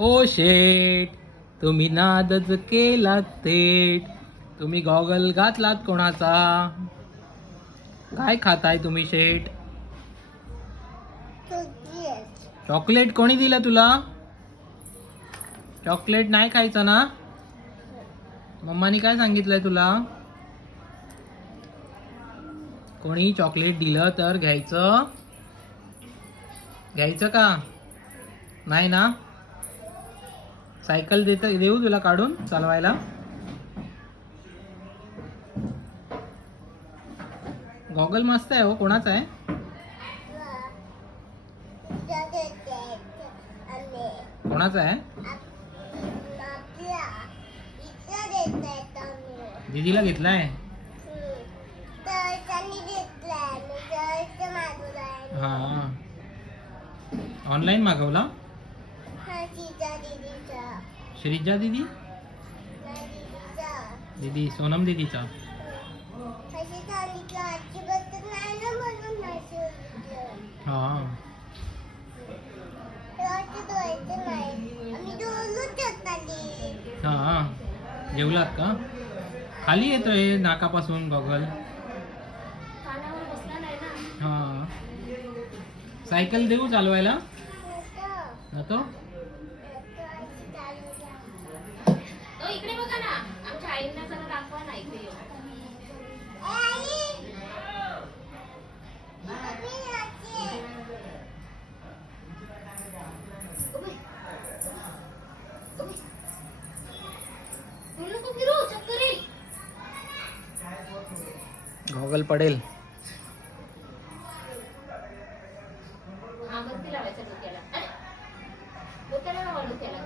ओ शेट, तुम्ही नादच केलात थेट. तुम्ही गॉगल घातलात कोणाचा? काय खाताय तुम्ही शेट? चॉकलेट कोणी दिलं तुला? चॉकलेट नाही खायचं ना? मम्मानी काय सांगितलंय तुला? कोणी चॉकलेट दिलं तर घ्यायचं? घ्यायचं का? नाही ना? सायकल देऊ तुला काढून चालवायला? गॉगल मस्त आहे हो. कोणाचा आहे? कोणाचा आहे? दीदीला घेतलाय. हा, ऑनलाईन मागवला. श्रीजा दीदी, दीदी सोनम दीदीचा. हा, हा, जेवलात का? खाली येतोय नाकापासून गॉगल. हा, सायकल देऊ चालवायला? नको. इकडे बघा ना, आमच्या आईंना जरा दाखवा ना इकडे. गॉगल पडेल. अगरबत्ती लावायचं डोक्याला. डोक्याला लावा डोक्याला.